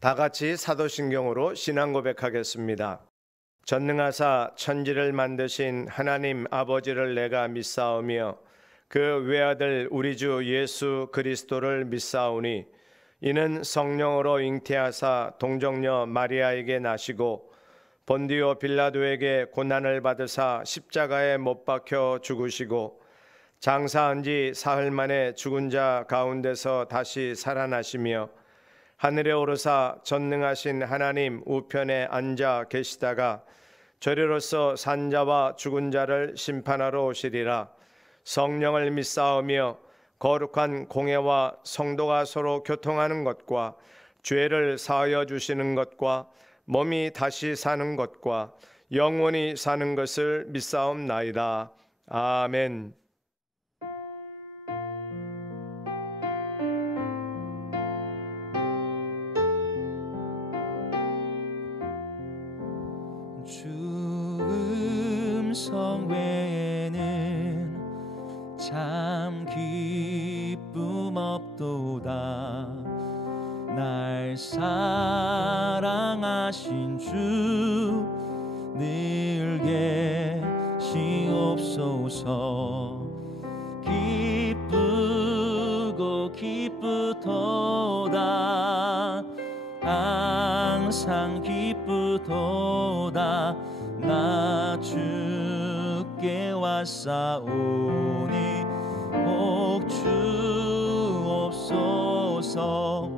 다 같이 사도신경으로 신앙 고백하겠습니다. 전능하사 천지를 만드신 하나님 아버지를 내가 믿사오며 그 외아들 우리 주 예수 그리스도를 믿사오니 이는 성령으로 잉태하사 동정녀 마리아에게 나시고 본디오 빌라도에게 고난을 받으사 십자가에 못 박혀 죽으시고 장사한 지 사흘 만에 죽은 자 가운데서 다시 살아나시며 하늘에 오르사 전능하신 하나님 우편에 앉아 계시다가 저리로서 산자와 죽은 자를 심판하러 오시리라. 성령을 믿사오며 거룩한 공회와 성도가 서로 교통하는 것과 죄를 사하여 주시는 것과 몸이 다시 사는 것과 영원히 사는 것을 믿사옵나이다. 아멘. 주 음성 외에는 참 기쁨 없도다. 날 사랑하신 주 늘 계시옵소서. 기쁘고 기쁘도다. 항상 기쁘도다. 나 주께 왔사오니 복 주옵소서.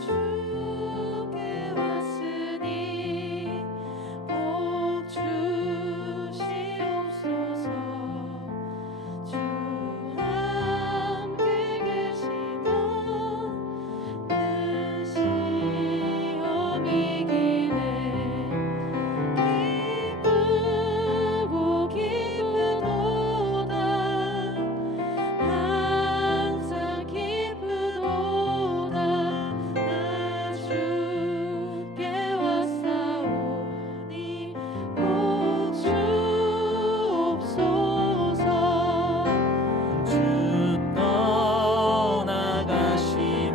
주께 왔으니 복 주시옵소서. 주 함께 계시면 큰 시험이 기네. 기쁘고 기쁘도다. 항상 기쁘도다. 나 주께 왔사오니 복 주옵소서. 주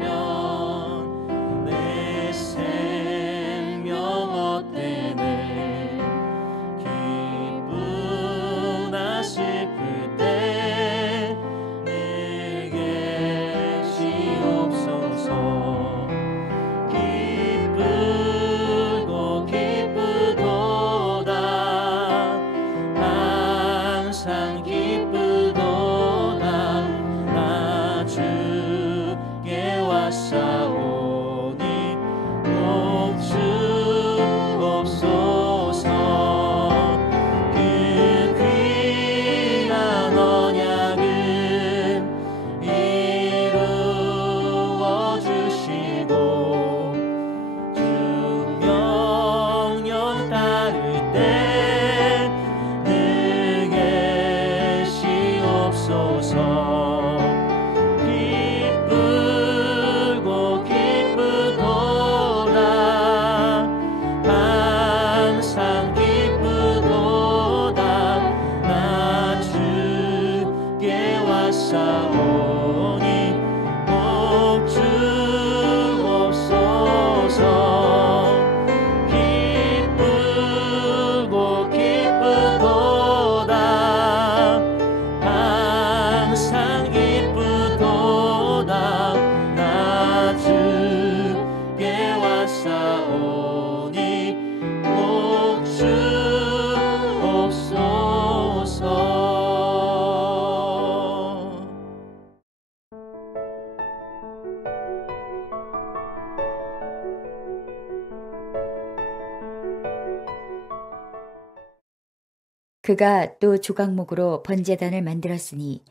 떠나가시면 내 생명 헛되네. 기쁘나 슬플 때 늘 계시옵소서. 기쁘고 기쁘도다. 항상 기쁘도다. 나 주께 왔사오니 복 주옵소서. 그 귀한 언약을 이루어 주시고 주 명령 따를 때 늘 계시옵소서. 기쁘고 기쁘도다. 항상 기쁘도다. 나 주께 왔사오니 복 주옵소서. 기쁘고 기쁘도다. 항상 기쁘도다. 나 주께 왔사오니 복 주옵소서. 그가 또 조각목으로 번제단을 만들었으니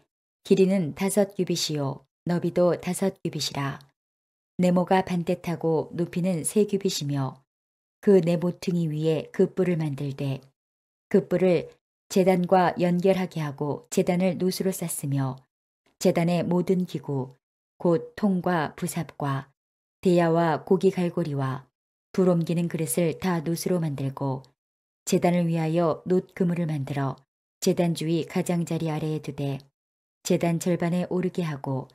길이는 5규빗이요 너비도 5규빗이라. 네모가 반듯하고 높이는 3규빗이며 그 네 모퉁이 위에 그 뿔을 만들되 그 뿔을 제단과 연결하게 하고 제단을 노수로 쌌으며 제단의 모든 기구 곧 통과 부삽과 대야와 고기 갈고리와 불 옮기는 그릇을 다 노수로 만들고 제단을 위하여 놋 그물을 만들어 제단 주위 가장자리 아래에 두되 제단 절반에 오르게 하고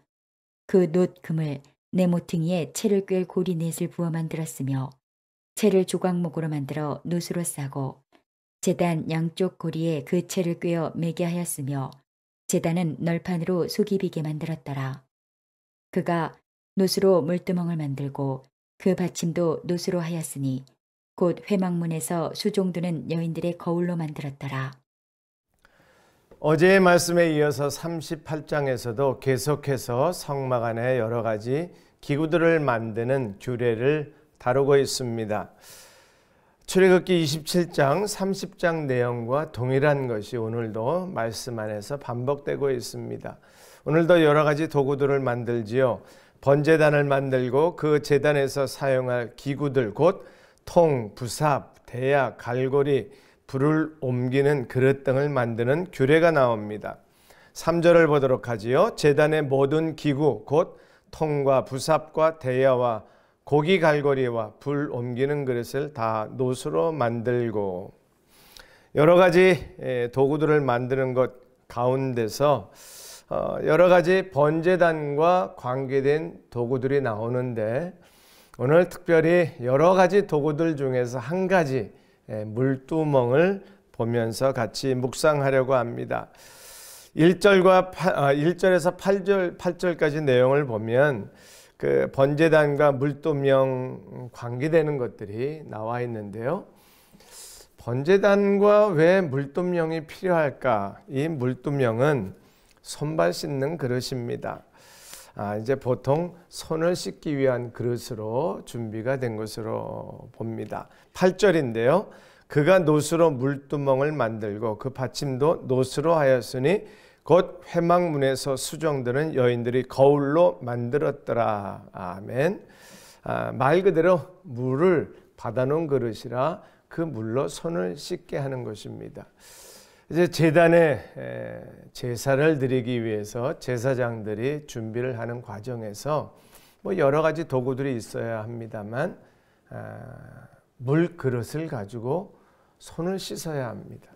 그 놋 금을 네모퉁이에 채를 꿰 고리 넷을 부어 만들었으며 채를 조각목으로 만들어 놋으로 싸고 제단 양쪽 고리에 그 채를 꿰어 매게 하였으며 제단은 널판으로 속이 비게 만들었더라. 그가 놋으로 물두멍을 만들고 그 받침도 놋으로 하였으니 곧 회막문에서 수종드는 여인들의 거울로 만들었더라. 어제의 말씀에 이어서 38장에서도 계속해서 성막 안에 여러 가지 기구들을 만드는 규례를 다루고 있습니다. 출애굽기 27장, 30장 내용과 동일한 것이 오늘도 말씀 안에서 반복되고 있습니다. 오늘도 여러 가지 도구들을 만들지요. 번제단을 만들고 그 제단에서 사용할 기구들 곧 통, 부삽, 대야, 갈고리, 불을 옮기는 그릇 등을 만드는 규례가 나옵니다. 3절을 보도록 하지요. 제단의 모든 기구 곧 통과 부삽과 대야와 고기 갈고리와 불 옮기는 그릇을 다 놋으로 만들고 여러 가지 도구들을 만드는 것 가운데서 여러 가지 번제단과 관계된 도구들이 나오는데 오늘 특별히 여러 가지 도구들 중에서 한 가지 물두멍을 보면서 같이 묵상하려고 합니다. 1절에서 8절까지 내용을 보면 그 번제단과 물두멍 관계되는 것들이 나와 있는데요. 번제단과 왜 물두멍이 필요할까? 이 물두멍은 손발 씻는 그릇입니다. 이제 보통 손을 씻기 위한 그릇으로 준비가 된 것으로 봅니다. 8절인데요. 그가 놋으로 물두멍을 만들고 그 받침도 놋으로 하였으니 곧 회막문에서 수종드는 여인들이 거울로 만들었더라. 아멘. 말 그대로 물을 받아놓은 그릇이라 그 물로 손을 씻게 하는 것입니다. 이제 제단에 제사를 드리기 위해서 제사장들이 준비를 하는 과정에서 뭐 여러 가지 도구들이 있어야 합니다만 물 그릇을 가지고 손을 씻어야 합니다.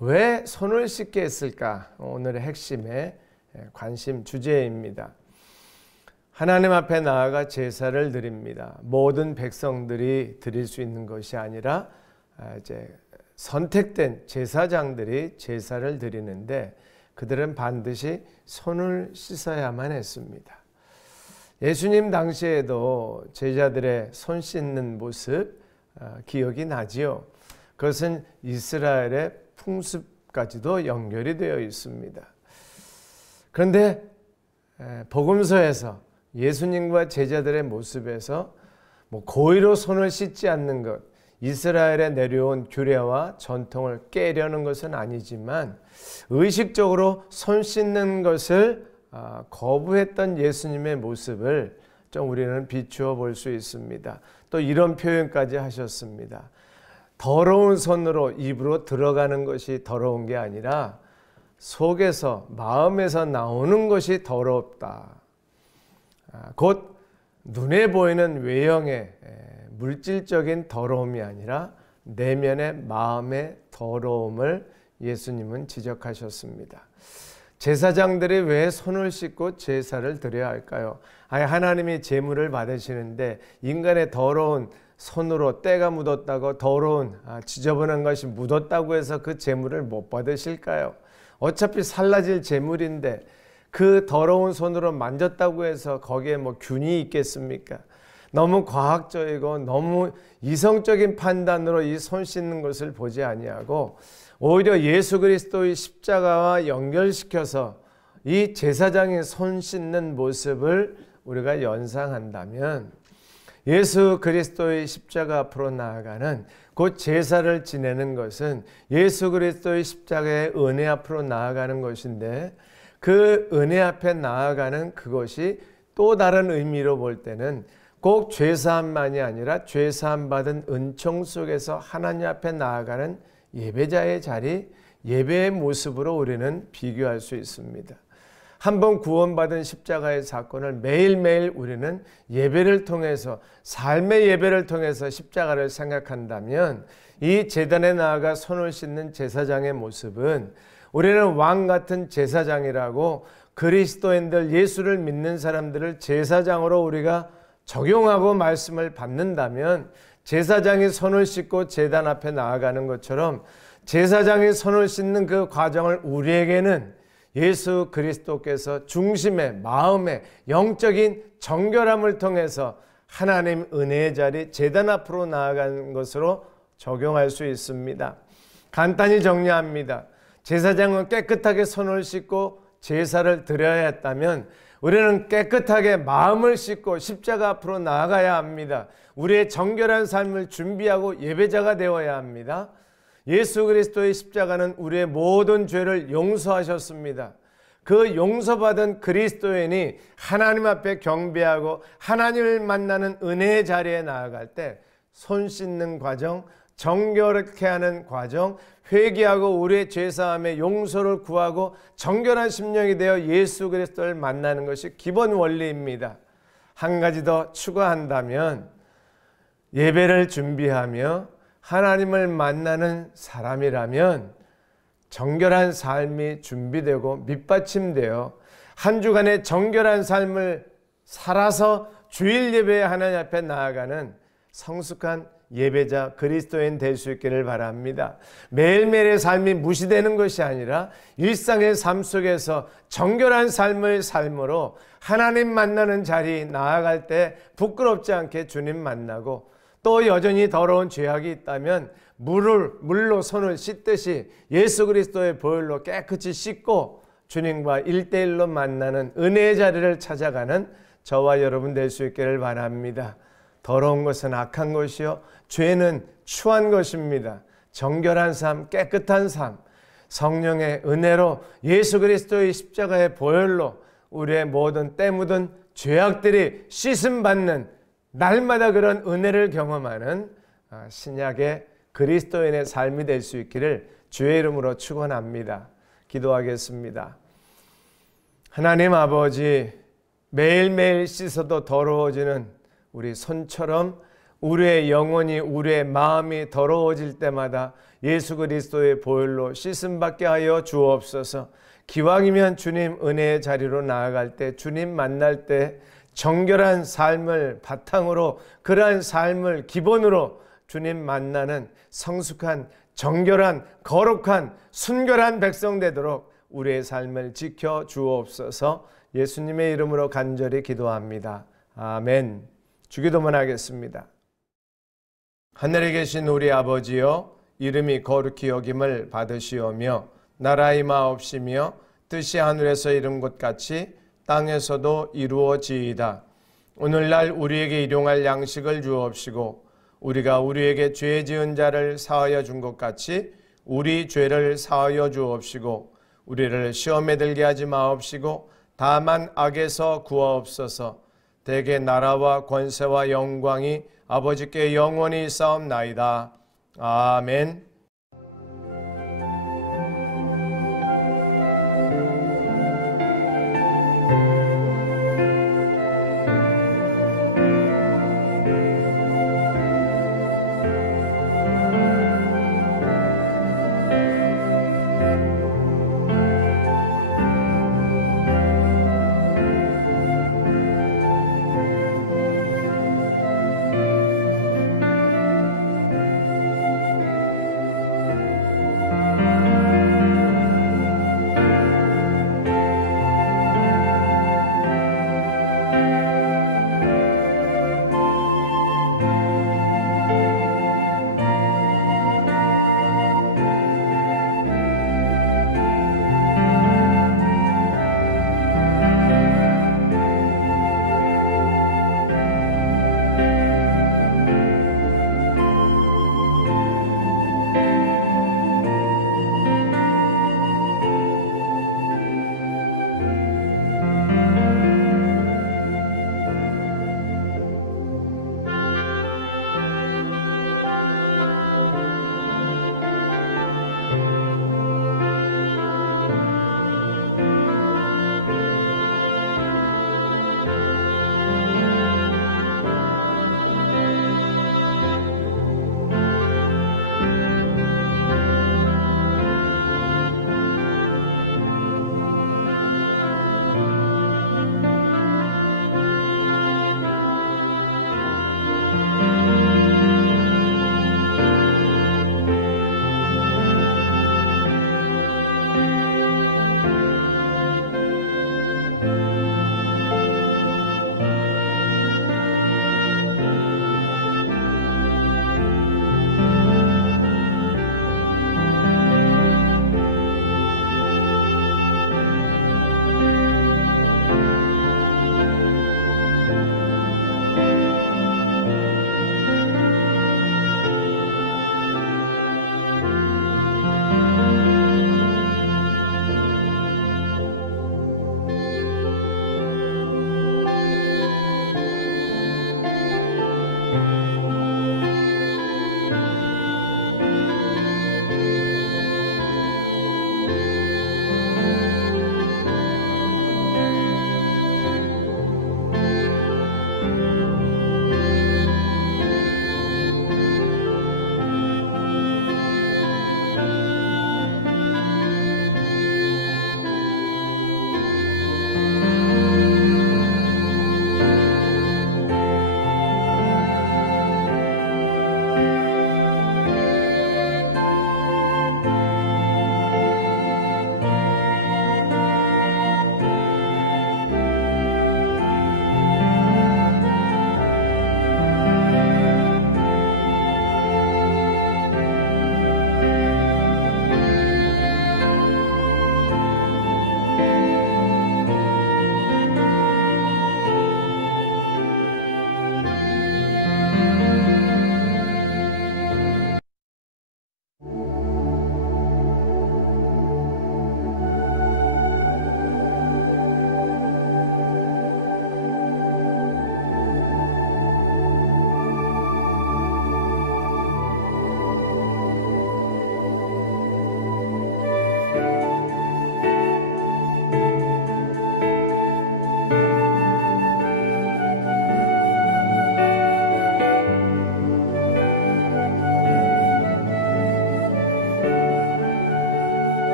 왜 손을 씻게 했을까? 오늘의 핵심의 관심 주제입니다. 하나님 앞에 나아가 제사를 드립니다. 모든 백성들이 드릴 수 있는 것이 아니라 이제 선택된 제사장들이 제사를 드리는데 그들은 반드시 손을 씻어야만 했습니다. 예수님 당시에도 제자들의 손 씻는 모습 기억이 나지요. 그것은 이스라엘의 풍습까지도 연결이 되어 있습니다. 그런데 복음서에서 예수님과 제자들의 모습에서 고의로 손을 씻지 않는 것, 이스라엘에 내려온 규례와 전통을 깨려는 것은 아니지만 의식적으로 손 씻는 것을 거부했던 예수님의 모습을 좀 우리는 비추어 볼 수 있습니다. 또 이런 표현까지 하셨습니다. 더러운 손으로 입으로 들어가는 것이 더러운 게 아니라 속에서 마음에서 나오는 것이 더럽다. 곧 눈에 보이는 외형의 물질적인 더러움이 아니라 내면의 마음의 더러움을 예수님은 지적하셨습니다. 제사장들이 왜 손을 씻고 제사를 드려야 할까요? 하나님이 제물을 받으시는데 인간의 더러운 손으로 때가 묻었다고 더러운 지저분한 것이 묻었다고 해서 그 제물을 못 받으실까요? 어차피 살라질 제물인데 그 더러운 손으로 만졌다고 해서 거기에 균이 있겠습니까? 너무 과학적이고 너무 이성적인 판단으로 이 손 씻는 것을 보지 아니하고 오히려 예수 그리스도의 십자가와 연결시켜서 이 제사장의 손 씻는 모습을 우리가 연상한다면 예수 그리스도의 십자가 앞으로 나아가는 곧 제사를 지내는 것은 예수 그리스도의 십자가의 은혜 앞으로 나아가는 것인데 그 은혜 앞에 나아가는 그것이 또 다른 의미로 볼 때는 꼭 죄사함만이 아니라 죄사함 받은 은총 속에서 하나님 앞에 나아가는 예배자의 자리, 예배의 모습으로 우리는 비교할 수 있습니다. 한번 구원받은 십자가의 사건을 매일매일 우리는 예배를 통해서 삶의 예배를 통해서 십자가를 생각한다면 이 제단에 나아가 손을 씻는 제사장의 모습은 우리는 왕 같은 제사장이라고 그리스도인들, 예수를 믿는 사람들을 제사장으로 우리가 적용하고 말씀을 받는다면 제사장이 손을 씻고 제단 앞에 나아가는 것처럼 제사장이 손을 씻는 그 과정을 우리에게는 예수 그리스도께서 중심의 마음의 영적인 정결함을 통해서 하나님 은혜의 자리 제단 앞으로 나아가는 것으로 적용할 수 있습니다. 간단히 정리합니다. 제사장은 깨끗하게 손을 씻고 제사를 드려야 했다면 우리는 깨끗하게 마음을 씻고 십자가 앞으로 나아가야 합니다. 우리의 정결한 삶을 준비하고 예배자가 되어야 합니다. 예수 그리스도의 십자가는 우리의 모든 죄를 용서하셨습니다. 그 용서받은 그리스도인이 하나님 앞에 경배하고 하나님을 만나는 은혜의 자리에 나아갈 때 손 씻는 과정, 정결케 하는 과정, 회개하고 우리의 죄사함의 용서를 구하고 정결한 심령이 되어 예수 그리스도를 만나는 것이 기본 원리입니다. 한 가지 더 추가한다면 예배를 준비하며 하나님을 만나는 사람이라면 정결한 삶이 준비되고 밑받침되어 한 주간의 정결한 삶을 살아서 주일 예배에 하나님 앞에 나아가는 성숙한 예배자 그리스도인 될 수 있기를 바랍니다. 매일매일의 삶이 무시되는 것이 아니라 일상의 삶 속에서 정결한 삶을 삶으로 하나님 만나는 자리 나아갈 때 부끄럽지 않게 주님 만나고 또 여전히 더러운 죄악이 있다면 물로 손을 씻듯이 예수 그리스도의 보혈로 깨끗이 씻고 주님과 1대1로 만나는 은혜의 자리를 찾아가는 저와 여러분 될 수 있기를 바랍니다. 더러운 것은 악한 것이요 죄는 추한 것입니다. 정결한 삶, 깨끗한 삶, 성령의 은혜로 예수 그리스도의 십자가의 보혈로 우리의 모든 때 묻은 죄악들이 씻음받는 날마다 그런 은혜를 경험하는 신약의 그리스도인의 삶이 될 수 있기를 주의 이름으로 축원합니다. 기도하겠습니다. 하나님 아버지, 매일매일 씻어도 더러워지는 우리 손처럼 우리의 영혼이, 우리의 마음이 더러워질 때마다 예수 그리스도의 보혈로 씻음받게 하여 주옵소서. 기왕이면 주님 은혜의 자리로 나아갈 때, 주님 만날 때 정결한 삶을 바탕으로, 그러한 삶을 기본으로 주님 만나는 성숙한, 정결한, 거룩한, 순결한 백성 되도록 우리의 삶을 지켜 주옵소서. 예수님의 이름으로 간절히 기도합니다. 아멘. 주기도문 하겠습니다. 하늘에 계신 우리 아버지여, 이름이 거룩히 여김을 받으시오며 나라 임하옵시며 뜻이 하늘에서 이룬 것 같이 땅에서도 이루어지이다. 오늘날 우리에게 일용할 양식을 주옵시고 우리가 우리에게 죄 지은 자를 사하여 준 것 같이 우리 죄를 사하여 주옵시고 우리를 시험에 들게 하지 마옵시고 다만 악에서 구하옵소서. 대개 나라와 권세와 영광이 아버지께 영원히 있사옵나이다. 아멘.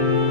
주